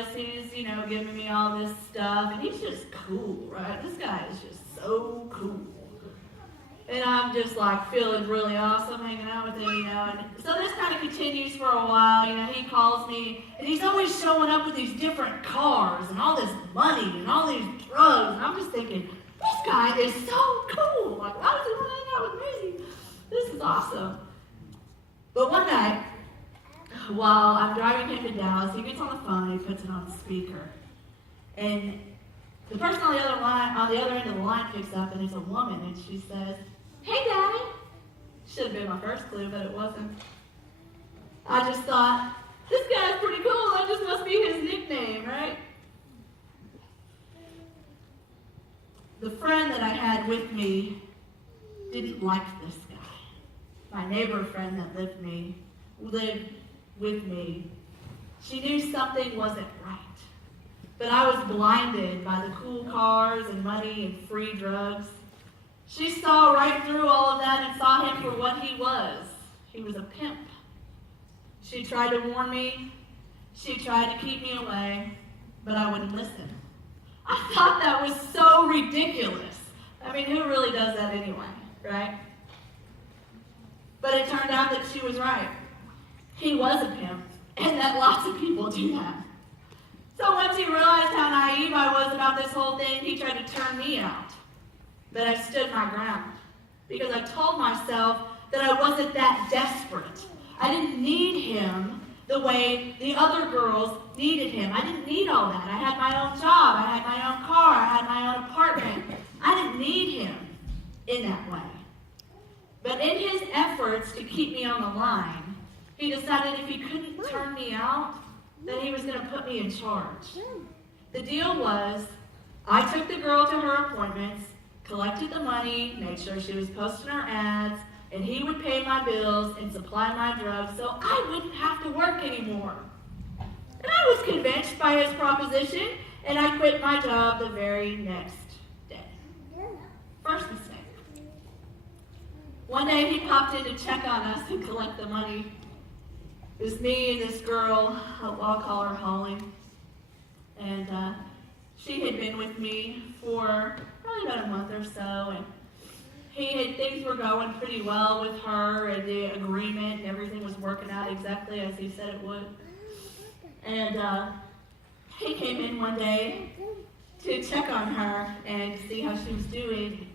us. He's, giving me all this stuff, and he's just cool, right? This guy is just so cool. And I'm just like feeling really awesome hanging out with him, And so this kind of continues for a while. He calls me, and he's always showing up with these different cars and all this money and all these drugs. And I'm just thinking, this guy is so cool. Like, why does he want to hang out with me? This is awesome. But one night, while I'm driving him to Dallas, he gets on the phone and he puts it on the speaker. And the person on the other end of the line picks up, and it's a woman, and she says, "Hey, Daddy." Should have been my first clue, but it wasn't. I just thought, this guy's pretty cool. That just must be his nickname, right? The friend that I had with me didn't like this guy. My neighbor friend that lived with me, she knew something wasn't right. But I was blinded by the cool cars and money and free drugs. She saw right through all of that and saw him for what he was. He was a pimp. She tried to warn me. She tried to keep me away, but I wouldn't listen. I thought that was so ridiculous. I mean, who really does that anyway, right? But it turned out that she was right. He was a pimp, and that lots of people do that. So once he realized how naive I was about this whole thing, he tried to turn me out. But I stood my ground because I told myself that I wasn't that desperate. I didn't need him the way the other girls needed him. I didn't need all that. I had my own job. I had my own car. I had my own apartment. I didn't need him in that way. But in his efforts to keep me on the line, he decided if he couldn't turn me out, then he was going to put me in charge. The deal was, I took the girl to her appointments, collected the money, made sure she was posting her ads, and he would pay my bills and supply my drugs so I wouldn't have to work anymore. And I was convinced by his proposition, and I quit my job the very next day. First mistake. One day he popped in to check on us and collect the money. It was me and this girl, I'll call her Holly, and she had been with me for probably about a month or so, and things were going pretty well with her, and the agreement and everything was working out exactly as he said it would. And he came in one day to check on her and see how she was doing.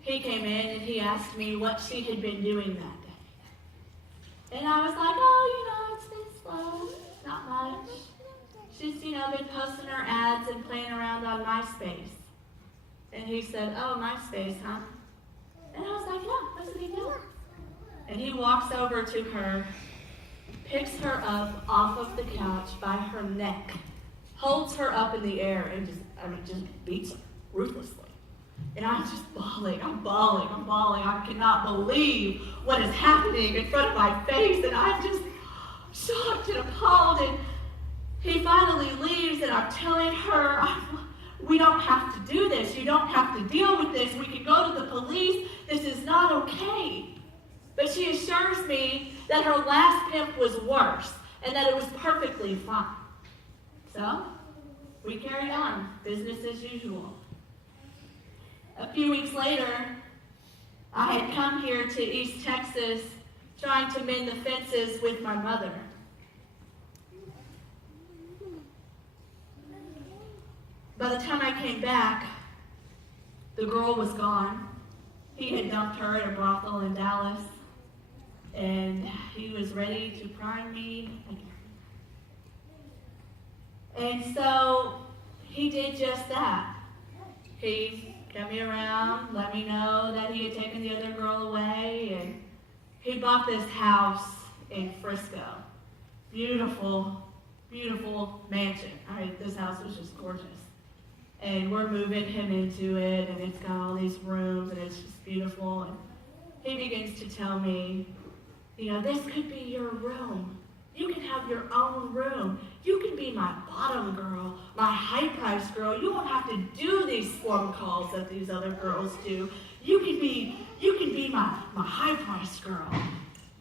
He came in and he asked me what she had been doing that day. And I was like, it's been slow, not much. She's, been posting her ads and playing around on MySpace. And he said, "Oh, MySpace, huh?" And I was like, "Yeah, what's the big deal?" And he walks over to her, picks her up off of the couch by her neck, holds her up in the air, and just beats her ruthlessly. And I'm just bawling. I'm bawling. I cannot believe what is happening in front of my face, and I'm just shocked and appalled. And he finally leaves, and I'm telling her, we don't have to do this. You don't have to deal with this. We can go to the police. This is not okay. But she assures me that her last pimp was worse and that it was perfectly fine. So, we carried on, business as usual. A few weeks later, I had come here to East Texas trying to mend the fences with my mother. By the time I came back, the girl was gone. He had dumped her at a brothel in Dallas, and he was ready to prime me again. And so he did just that. He kept me around, let me know that he had taken the other girl away, and he bought this house in Frisco. Beautiful, beautiful mansion. This house was just gorgeous. And we're moving him into it, and it's got all these rooms, and it's just beautiful. And he begins to tell me, this could be your room. You can have your own room. You can be my bottom girl, my high-priced girl. You won't have to do these phone calls that these other girls do. You can be my high-priced girl.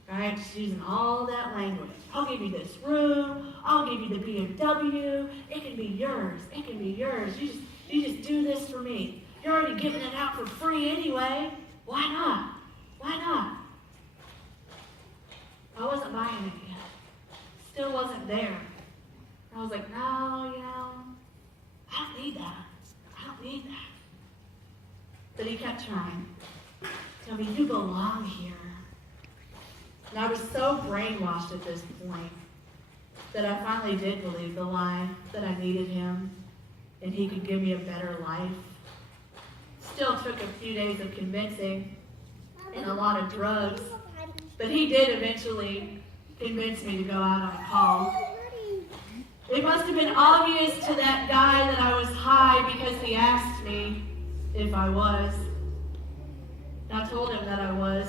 Right? She's using all that language. I'll give you this room. I'll give you the BMW. It can be yours. It can be yours. You just do this for me. You're already giving it out for free anyway. Why not? Why not? I wasn't buying it yet. Still wasn't there. I was like, no, I don't need that. I don't need that. But he kept trying. Tell me, you belong here. And I was so brainwashed at this point that I finally did believe the lie that I needed him and he could give me a better life. Still took a few days of convincing and a lot of drugs, but he did eventually convince me to go out on a call. It must have been obvious to that guy that I was high because he asked me if I was. I told him that I was.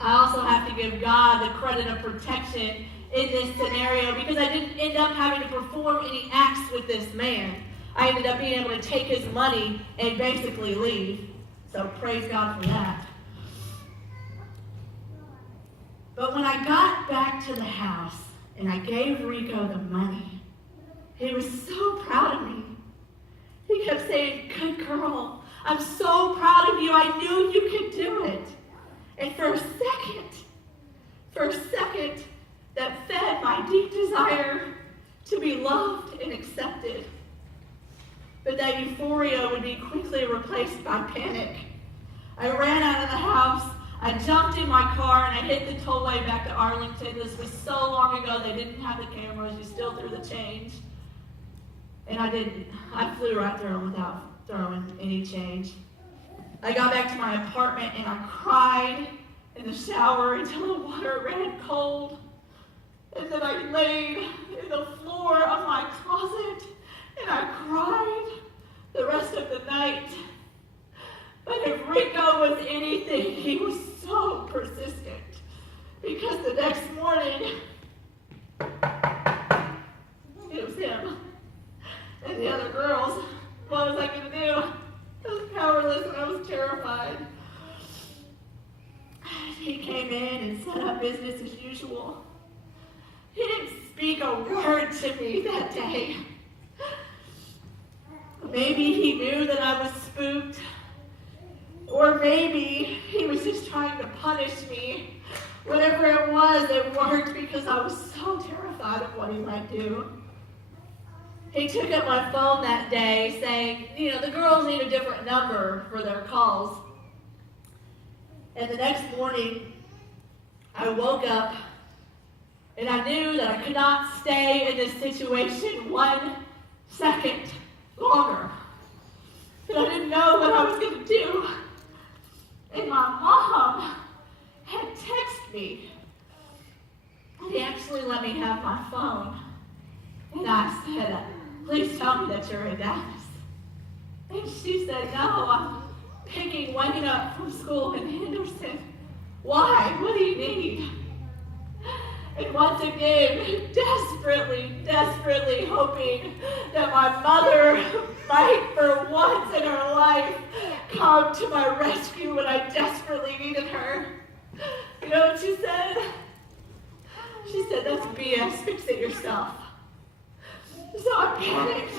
I also have to give God the credit of protection in this scenario because I didn't end up having to perform any acts with this man. I ended up being able to take his money and basically leave. So praise God for that. But when I got back to the house and I gave Rico the money, he was so proud of me. He kept saying, "Good girl, I'm so proud of you. I knew you could do it." And for a second, that fed my deep desire to be loved and accepted. But that euphoria would be quickly replaced by panic. I ran out of the house, I jumped in my car, and I hit the tollway back to Arlington. This was so long ago, they didn't have the cameras, you still threw the change. And I didn't. I flew right through them without throwing any change. I got back to my apartment and I cried in the shower until the water ran cold. And then I laid in the floor of my closet and I cried the rest of the night. But if Rico was anything, he was so persistent. Because the next morning, it was him and the other girls. What was I going to do? I was powerless and I was terrified. He came in and set up business as usual. He didn't speak a word to me that day. Maybe he knew that I was spooked, or maybe he was just trying to punish me. Whatever it was, it worked because I was so terrified of what he might do. He took up my phone that day saying, the girls need a different number for their calls. And the next morning, I woke up and I knew that I could not stay in this situation 1 second longer. But I didn't know what I was going to do. And my mom had texted me. He actually let me have my phone. And I said, "Please tell me that you're in Dallas." And she said, "No, I'm picking Wayne up from school in Henderson. Why? What do you need?" And once again, desperately hoping that my mother might, for once in her life, come to my rescue when I desperately needed her. You know what she said? She said, "That's BS, fix it yourself." So I panicked.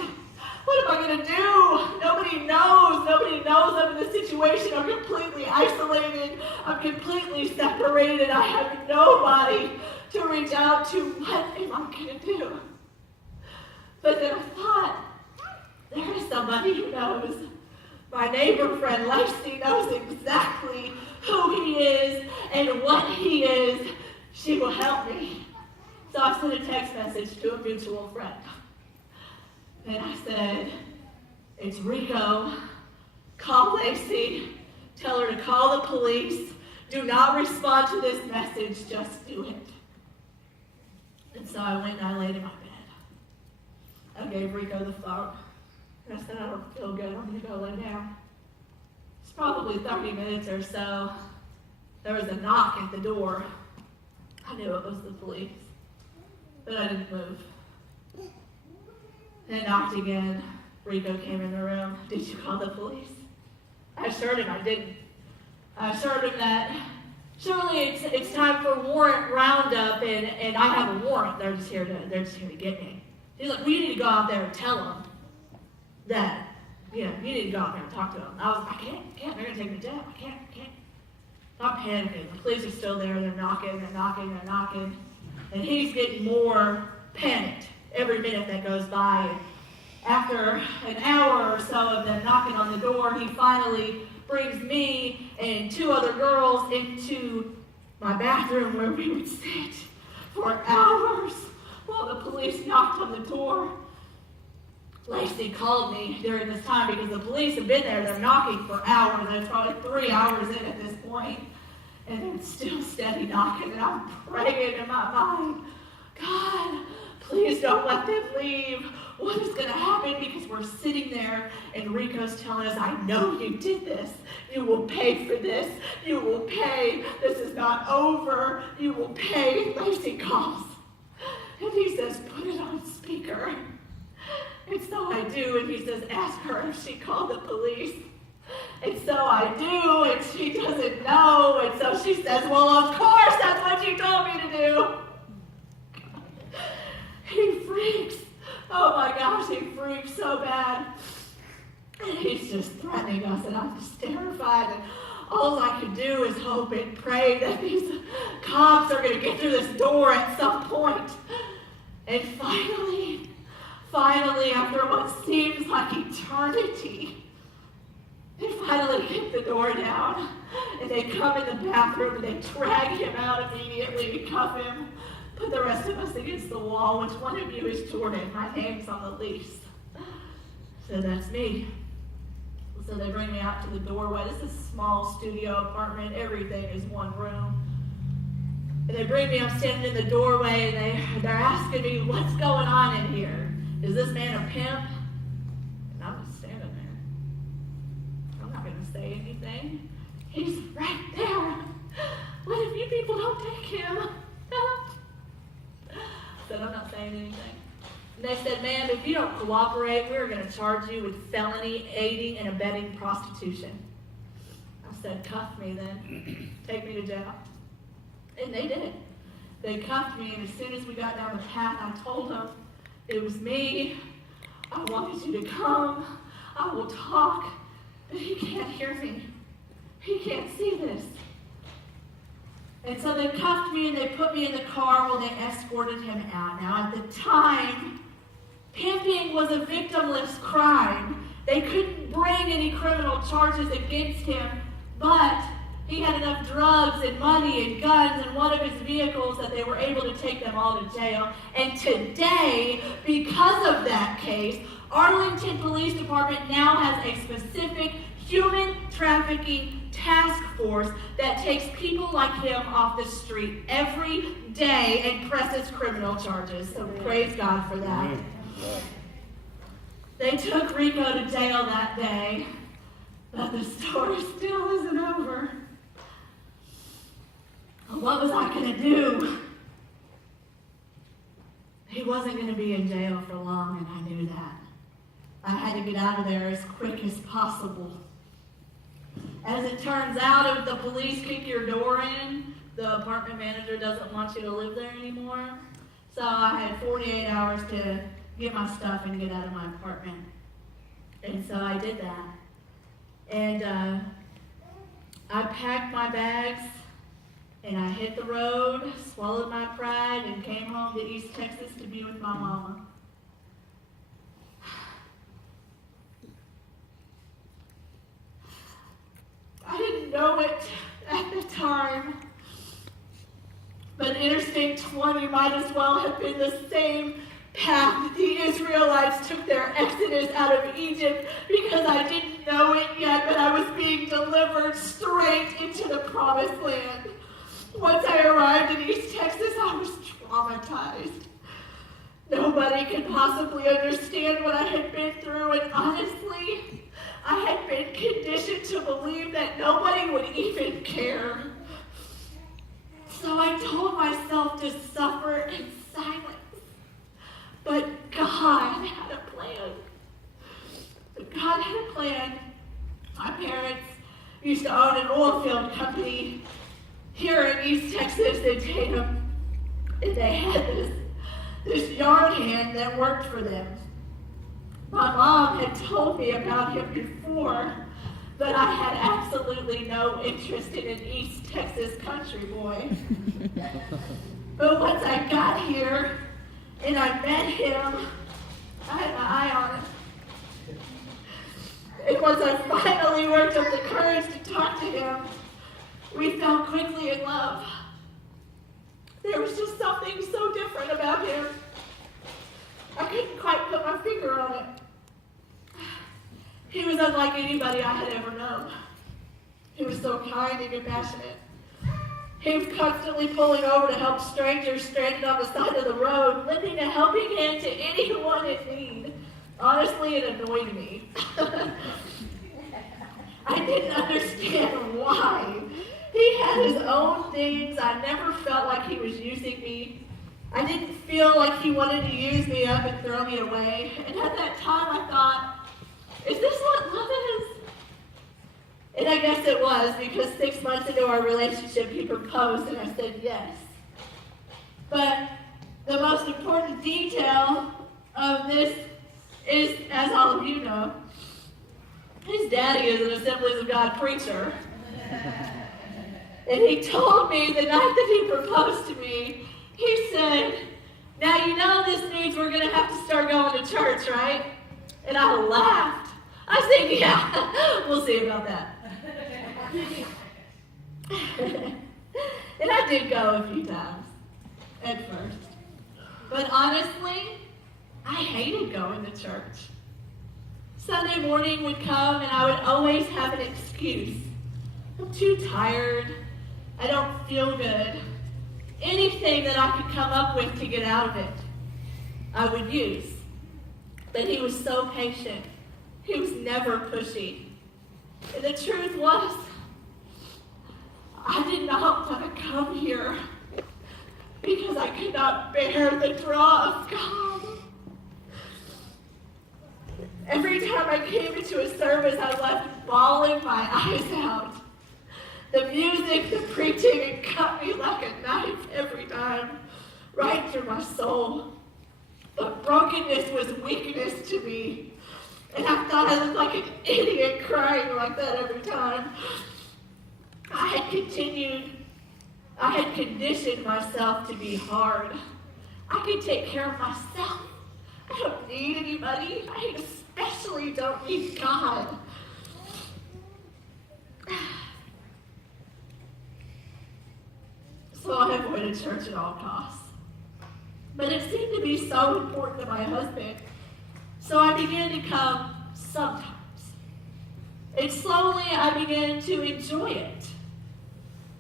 What am I going to do? Nobody knows I'm in this situation. I'm completely isolated. I'm completely separated. I have nobody to reach out to. What am I going to do? But then I thought, there is somebody who knows. My neighbor friend Lacey knows exactly who he is and what he is. She will help me. So I sent a text message to a mutual friend. And I said, "It's Rico. Call Lacey. Tell her to call the police. Do not respond to this message. Just do it." And so I went and I laid in my bed. I gave Rico the phone. And I said, "I don't feel good. I'm going to go lay down." It's probably 30 minutes or so. There was a knock at the door. I knew it was the police. But I didn't move. And it knocked again. Rico came in the room. "Did you call the police?" I assured him I didn't. I assured him that surely it's time for warrant roundup, and I have a warrant. They're just here to get me. He's like, we need to go out there and tell them that, you need to go out there and talk to them. I was like, I can't, they're gonna take me down. I can't. I'm panicking. The police are still there, they're knocking, and he's getting more panicked every minute that goes by. After an hour or so of them knocking on the door, he finally brings me and two other girls into my bathroom where we would sit for hours while the police knocked on the door. Lacey called me during this time because the police have been there. They're knocking for hours. It's probably 3 hours in at this point, and they're still steady knocking, and I'm praying in my mind, God, please don't let them leave. What is going to happen? Because we're sitting there and Rico's telling us, I know you did this. You will pay for this. You will pay. This is not over. You will pay. Lacey calls. And he says, put it on speaker. And so I do. And he says, ask her if she called the police. And so I do. And she doesn't know. And so she says, well, of course, that's what you told me to do. He freaks. Oh my gosh, he freaks so bad. And he's just threatening us, and I'm just terrified. And all I can do is hope and pray that these cops are going to get through this door at some point. And finally, after what seems like eternity, they finally get the door down. And they come in the bathroom, and they drag him out immediately to cuff him. Put the rest of us against the wall. Which one of you is Jordyn? My name's on the lease. So that's me. So they bring me out to the doorway. This is a small studio apartment. Everything is one room. And they bring me, I'm standing in the doorway, and they're asking me, what's going on in here? Is this man a pimp? And I'm just standing there. I'm not going to say anything. He's right there. What if you people don't take him? Said, I'm not saying anything. And they said, ma'am, if you don't cooperate, we're going to charge you with felony aiding and abetting prostitution. I said, cuff me then. Take me to jail. And they did. They cuffed me, and as soon as we got down the path, I told them, it was me. I wanted you to come. I will talk. But he can't hear me. He can't see this. And so they cuffed me and they put me in the car while they escorted him out. Now, at the time, pimping was a victimless crime. They couldn't bring any criminal charges against him, but he had enough drugs and money and guns in one of his vehicles that they were able to take them all to jail. And today, because of that case, Arlington Police Department now has a specific human trafficking task force that takes people like him off the street every day and presses criminal charges. So praise God for that. They took Rico to jail that day, but the story still isn't over. What was I going to do? He wasn't going to be in jail for long, and I knew that. I had to get out of there as quick as possible. As it turns out, if the police kick your door in, the apartment manager doesn't want you to live there anymore. So I had 48 hours to get my stuff and get out of my apartment. And so I did that. And I packed my bags, and I hit the road, swallowed my pride, and came home to East Texas to be with my mama. I didn't know it at the time, but Interstate 20 might as well have been the same path the Israelites took their exodus out of Egypt, because I didn't know it yet, but I was being delivered straight into the promised land. Once I arrived in East Texas, I was traumatized. Nobody could possibly understand what I had been through, and honestly, I had been conditioned to believe that nobody would even care. So I told myself to suffer in silence. But God had a plan. God had a plan. My parents used to own an oil field company here in East Texas in Tatum, and they had this yard hand that worked for them. My mom had told me about him before, but I had absolutely no interest in an East Texas country boy. But once I got here and I met him, I had my eye on him. And once I finally worked up the courage to talk to him, we fell quickly in love. There was just something so different about him. I couldn't quite put my finger on it. He was unlike anybody I had ever known. He was so kind and compassionate. He was constantly pulling over to help strangers stranded on the side of the road, lending a helping hand to anyone in need. Honestly, it annoyed me. I didn't understand why. He had his own things. I never felt like he was using me. I didn't feel like he wanted to use me up and throw me away. And at that time, I thought, is this what love is? And I guess it was, because 6 months into our relationship, he proposed, and I said yes. But the most important detail of this is, as all of you know, his daddy is an Assemblies of God preacher. And he told me the night that he proposed to me, he said, now you know this means we're going to have to start going to church, right? And I laughed. I said, yeah, we'll see about that. And I did go a few times at first. But honestly, I hated going to church. Sunday morning would come and I would always have an excuse. I'm too tired. I don't feel good. Anything that I could come up with to get out of it, I would use. But he was so patient. He was never pushy. And the truth was, I did not want to come here because I could not bear the draw of God. Every time I came into a service, I left bawling my eyes out. The music, the preaching, it cut me like a knife every time, right through my soul. But brokenness was weakness to me. And I thought I looked like an idiot crying like that every time. I had conditioned myself to be hard. I could take care of myself. I don't need anybody. I especially don't need God. So I avoided church at all costs. But it seemed to be so important to my husband. So I began to come sometimes. And slowly I began to enjoy it.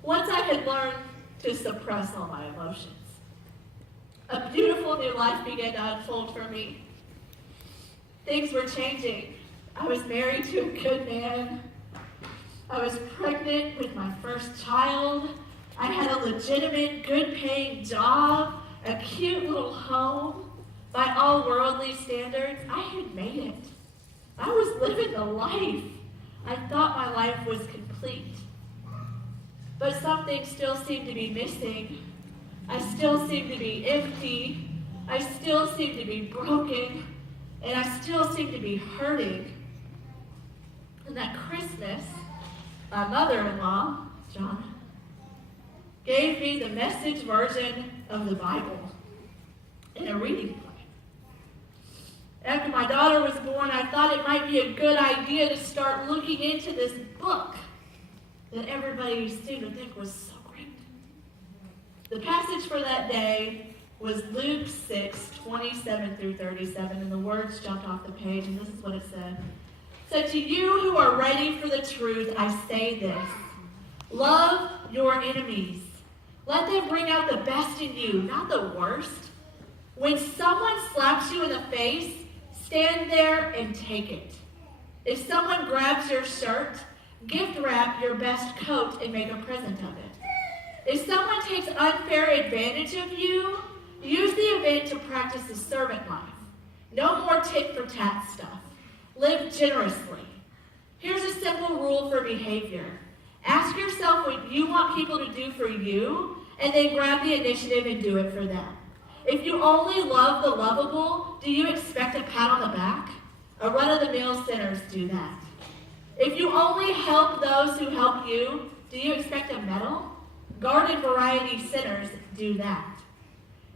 Once I had learned to suppress all my emotions, a beautiful new life began to unfold for me. Things were changing. I was married to a good man. I was pregnant with my first child. I had a legitimate, good-paying job, a cute little home. By all worldly standards, I had made it. I was living the life. I thought my life was complete. But something still seemed to be missing. I still seemed to be empty. I still seemed to be broken. And I still seemed to be hurting. And that Christmas, my mother-in-law, John, gave me the Message version of the Bible in a reading plan. After my daughter was born, I thought it might be a good idea to start looking into this book that everybody seemed to think was so great. The passage for that day was Luke 6:27-37, and the words jumped off the page, and this is what it said. So to you who are ready for the truth, I say this. Love your enemies. Let them bring out the best in you, not the worst. When someone slaps you in the face, stand there and take it. If someone grabs your shirt, gift wrap your best coat and make a present of it. If someone takes unfair advantage of you, use the event to practice the servant life. No more tit-for-tat stuff. Live generously. Here's a simple rule for behavior. Ask yourself what you want people to do for you, and then grab the initiative and do it for them. If you only love the lovable, do you expect a pat on the back? A run-of-the-mill sinners do that. If you only help those who help you, do you expect a medal? Garden variety sinners do that.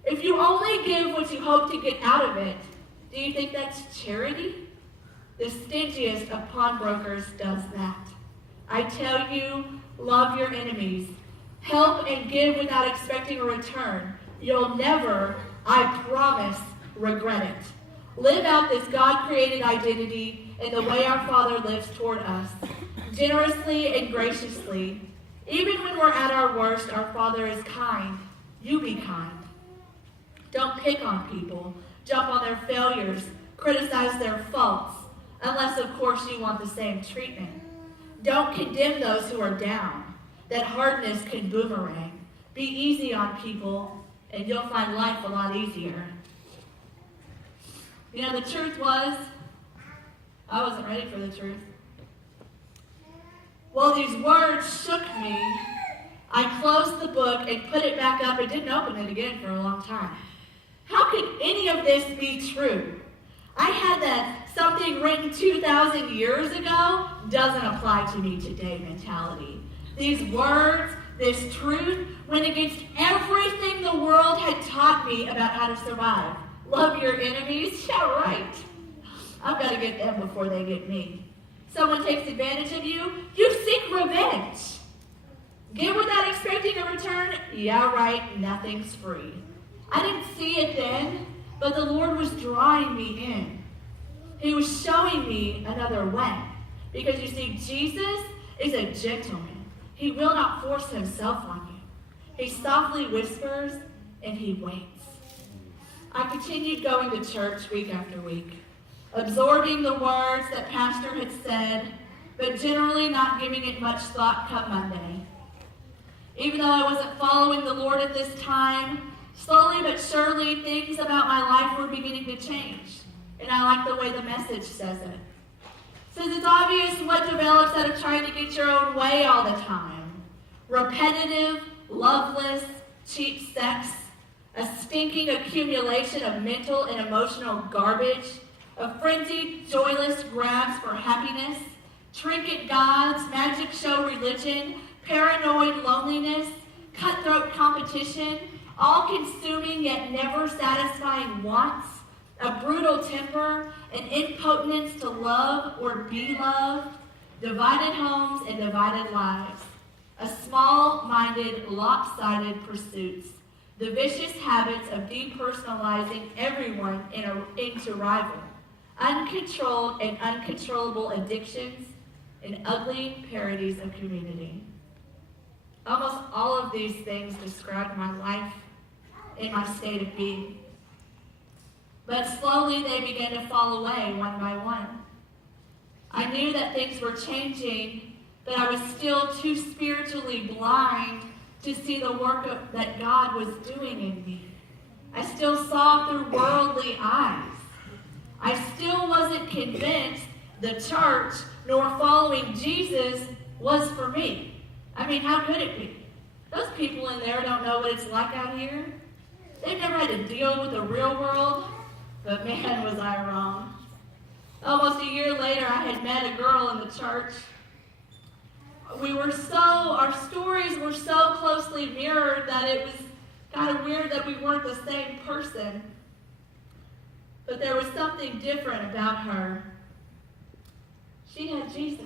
If you only give what you hope to get out of it, do you think that's charity? The stingiest of pawnbrokers does that. I tell you, love your enemies. Help and give without expecting a return. You'll never, I promise, regret it. Live out this God-created identity in the way our Father lives toward us, generously and graciously. Even when we're at our worst, our Father is kind. You be kind. Don't pick on people, jump on their failures, criticize their faults, unless, of course, you want the same treatment. Don't condemn those who are down. That hardness can boomerang. Be easy on people, and you'll find life a lot easier. You know, the truth was, I wasn't ready for the truth. Well, these words shook me. I closed the book and put it back up and didn't open it again for a long time. How could any of this be true? I had that something written 2,000 years ago doesn't apply to me today mentality. These words, this truth, went against everything the world had taught me about how to survive. Love your enemies? Yeah, right. I've got to get them before they get me. Someone takes advantage of you, you seek revenge. Give without expecting a return? Yeah, right, nothing's free. I didn't see it then, but the Lord was drawing me in. He was showing me another way. Because you see, Jesus is a gentleman. He will not force himself on you. He softly whispers and he waits. I continued going to church week after week, absorbing the words that Pastor had said, but generally not giving it much thought come Monday. Even though I wasn't following the Lord at this time, slowly but surely things about my life were beginning to change. And I like the way the message says it. It says it's obvious what develops out of trying to get your own way all the time. Repetitive, loveless, cheap sex, a stinking accumulation of mental and emotional garbage, a frenzied, joyless grabs for happiness, trinket gods, magic show religion, paranoid loneliness, cutthroat competition, all-consuming yet never satisfying wants, a brutal temper, an impotence to love or be loved, divided homes and divided lives, a small-minded, lopsided pursuits, the vicious habits of depersonalizing everyone into rival, uncontrolled and uncontrollable addictions, and ugly parodies of community. Almost all of these things describe my life and my state of being. But slowly they began to fall away one by one. I knew that things were changing, but I was still too spiritually blind to see the work that God was doing in me. I still saw through worldly eyes. I still wasn't convinced the church nor following Jesus was for me. I mean, how could it be? Those people in there don't know what it's like out here. They've never had to deal with the real world, but man, was I wrong. Almost a year later, I had met a girl in the church. Our stories were so closely mirrored that it was kind of weird that we weren't the same person. But there was something different about her. She had Jesus,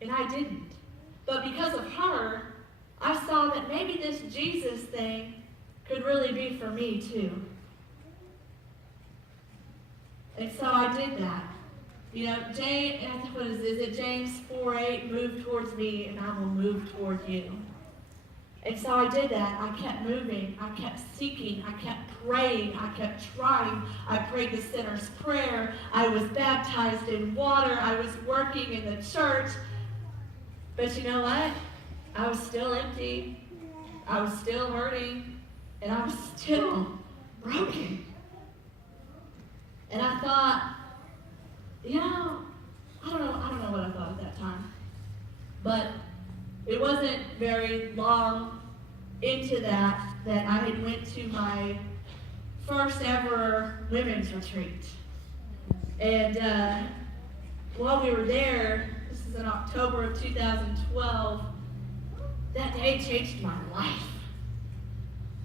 and I didn't. But because of her, I saw that maybe this Jesus thing could really be for me too. And so I did that. You know, James 4:8, move towards me and I will move toward you. And so I did that. I kept moving. I kept seeking. I kept praying. I kept trying. I prayed the sinner's prayer. I was baptized in water. I was working in the church. But you know what? I was still empty. I was still hurting. And I was still broken. And I thought, you know, I don't know what I thought at that time. But very long into that I had went to my first ever women's retreat. And while we were there, this is in October of 2012, that day changed my life.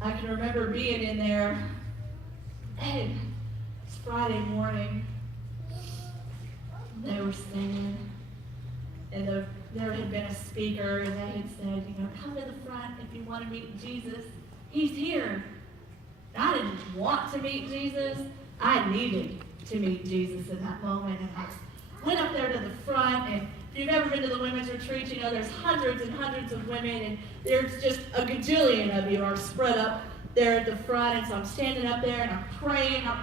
I can remember being in there, and it's Friday morning. They were singing, and there had been a speaker, and they had said, come to the front if you want to meet Jesus. He's here. I didn't want to meet Jesus. I needed to meet Jesus in that moment. And I went up there to the front, and if you've ever been to the women's retreat, there's hundreds and hundreds of women, and there's just a gajillion of you are spread up there at the front. And so I'm standing up there, and I'm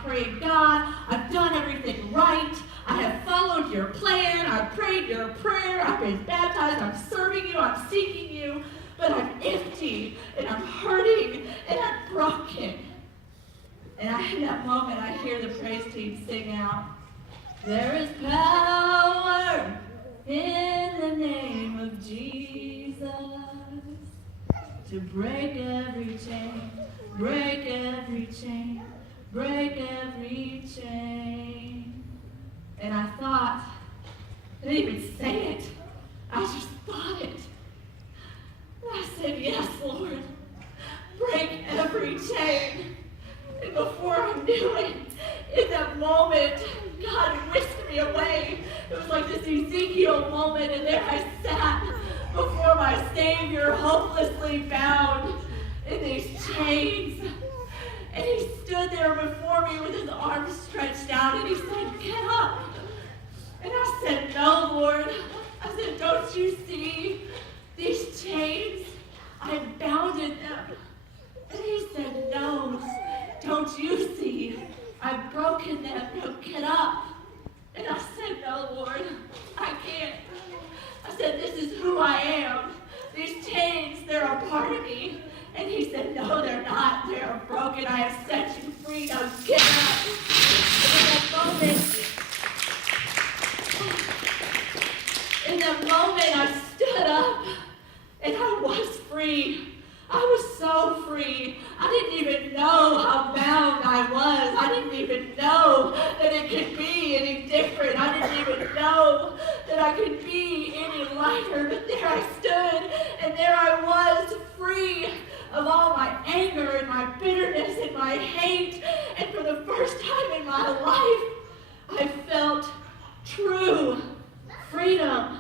praying, God, I've done everything right. I have followed your plan. I've prayed your prayer. I've been baptized. I'm serving you. I'm seeking you. But I'm empty, and I'm hurting, and I'm broken. And in that moment, I hear the praise team sing out, there is power in the name of Jesus to break every chain, break every chain, break every chain. And I thought, I didn't even say it, I just thought it. And I said, yes, Lord, break every chain. And before I knew it, in that moment, God whisked me away. It was like this Ezekiel moment, and there I sat before my Savior, hopelessly bound in these chains. And he stood there before me with his arms stretched out, and he said, get up. And I said, no, Lord. I said, don't you see these chains? I'm bound in them. And he said, no, don't you see? I've broken them. Now get up. And I said, no, Lord, I can't. I said, this is who I am. These chains, they're a part of me. And he said, no, they're not. They are broken. I have set you free. Now get up. In that moment, I stood up, and I was free. I was so free. I didn't even know how bound I was. I didn't even know that it could be any different. I didn't even know that I could be any lighter. But there I stood, and there I was, free of all my anger and my bitterness and my hate. And for the first time in my life, I felt true freedom.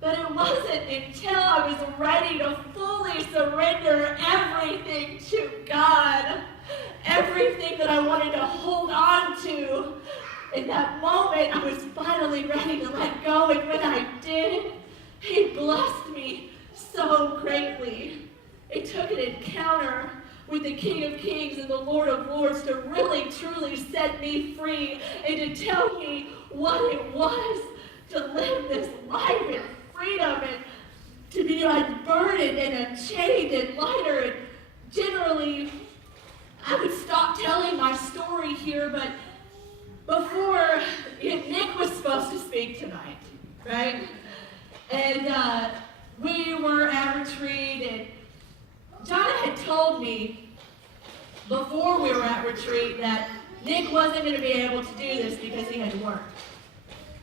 But it wasn't until I was ready to fully surrender everything to God, everything that I wanted to hold on to. In that moment, I was finally ready to let go, and when I did, He blessed me so greatly. It took an encounter with the King of Kings and the Lord of Lords to really, truly set me free and to tell me what it was to live this life in freedom and to be unburdened and unchained and lighter. And generally, I would stop telling my story here, but before, Nick was supposed to speak tonight, right? And we were at retreat, and John had told me before we were at retreat that Nick wasn't going to be able to do this because he had work.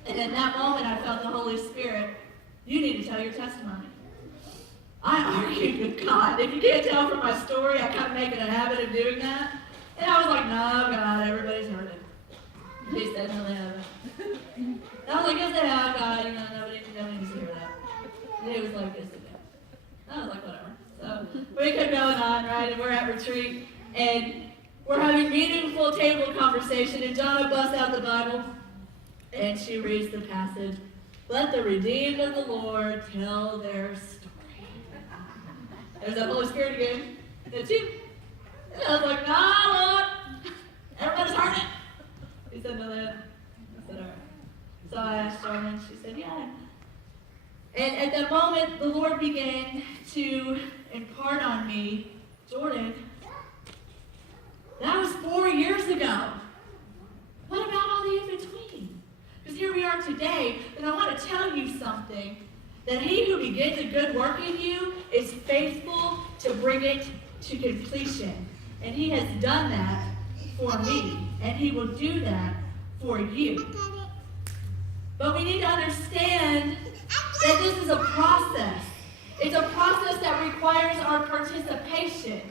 And in that moment, I felt the Holy Spirit, you need to tell your testimony. I argued with God. If you can't tell from my story, I kind of make it a habit of doing that. And I was like, no, God, everybody's heard it. He said, no, they haven't. And I was like, yes, they have, God. Nobody needs to hear that. And he was like, yes, they do. I was like, whatever. So we kept going on, right? And we're at retreat. And we're having meaningful table conversation. And Jonna busts out the Bible. And she reads the passage. Let the redeemed of the Lord tell their story. There's that Holy Spirit again. Did you? And I was like, no, Lord. Everybody's heard it. He said, no, that. I said, all right. So I asked Jordyn, and she said, yeah. And at that moment, the Lord began to impart on me, Jordyn, that was 4 years ago. What about all the in-between? Because here we are today, and I want to tell you something. that he who begins a good work in you is faithful to bring it to completion. And he has done that for me, and he will do that for you. But we need to understand that this is a process. It's a process that requires our participation.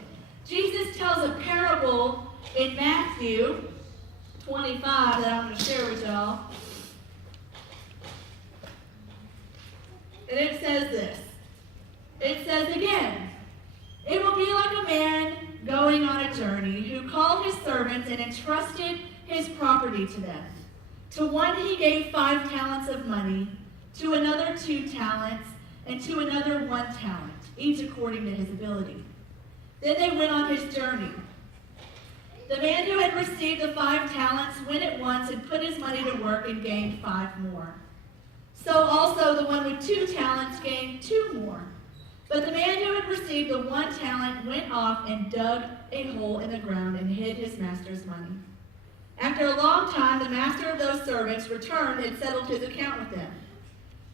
Jesus tells a parable in Matthew 25 that I'm going to share with y'all. And it says this. It says again, "It will be like a man going on a journey who called his servants and entrusted his property to them. To one he gave 5 talents of money, to another 2 talents, and to another 1 talent, each according to his ability. Then they went on his journey. The man who had received the 5 talents went at once and put his money to work and gained 5 more. So also the one with 2 talents gained 2 more. But the man who had received the 1 talent went off and dug a hole in the ground and hid his master's money. After a long time, the master of those servants returned and settled his account with them.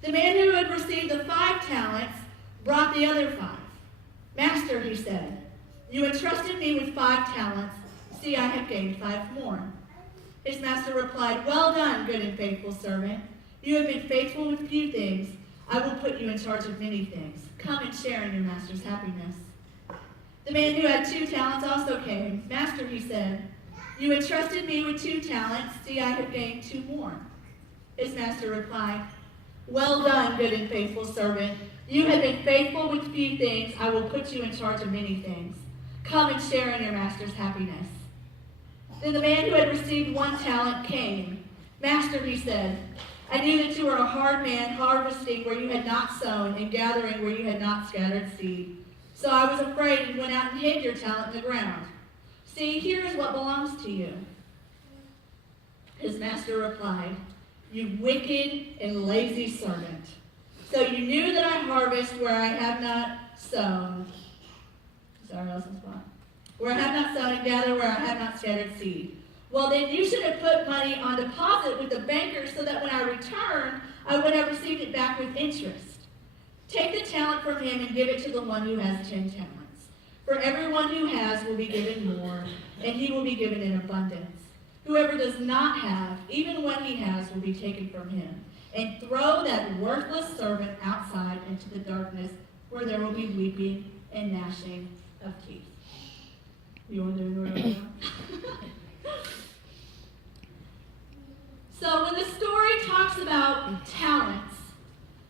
The man who had received the 5 talents brought the other 5. 'Master,' he said, 'you entrusted me with 5 talents. See, I have gained 5 more.' His master replied, 'Well done, good and faithful servant. You have been faithful with few things. I will put you in charge of many things. Come and share in your master's happiness.' The man who had 2 talents also came. 'Master,' he said, 'you entrusted me with 2 talents. See, I have gained 2 more.' His master replied, 'Well done, good and faithful servant. You have been faithful with few things. I will put you in charge of many things. Come and share in your master's happiness.' Then the man who had received 1 talent came. 'Master,' he said, 'I knew that you were a hard man, harvesting where you had not sown and gathering where you had not scattered seed. So I was afraid and went out and hid your talent in the ground. See, here is what belongs to you.' His master replied, 'You wicked and lazy servant. So you knew that I harvest where I have not sown.'" Sorry, I lost my spot. "Where I have not sown and gather where I have not scattered seed. Well, then you should have put money on deposit with the banker so that when I returned, I would have received it back with interest. Take the talent from him and give it to the one who has 10 talents. For everyone who has will be given more, and he will be given in abundance. Whoever does not have, even what he has will be taken from him. And throw that worthless servant outside into the darkness, where there will be weeping and gnashing of teeth." You want to do it right now? So when the story talks about talents,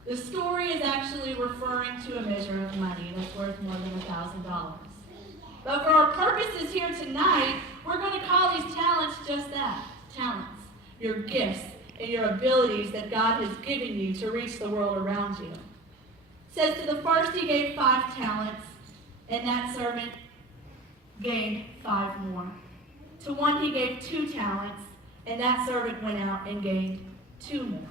the story is actually referring to a measure of money that's worth more than $1,000. But for our purposes here tonight, we're going to call these talents just that, talents, your gifts and your abilities that God has given you to reach the world around you. It says to the first he gave 5 talents, and that servant gained 5 more. To one he gave 2 talents, and that servant went out and gained 2 more.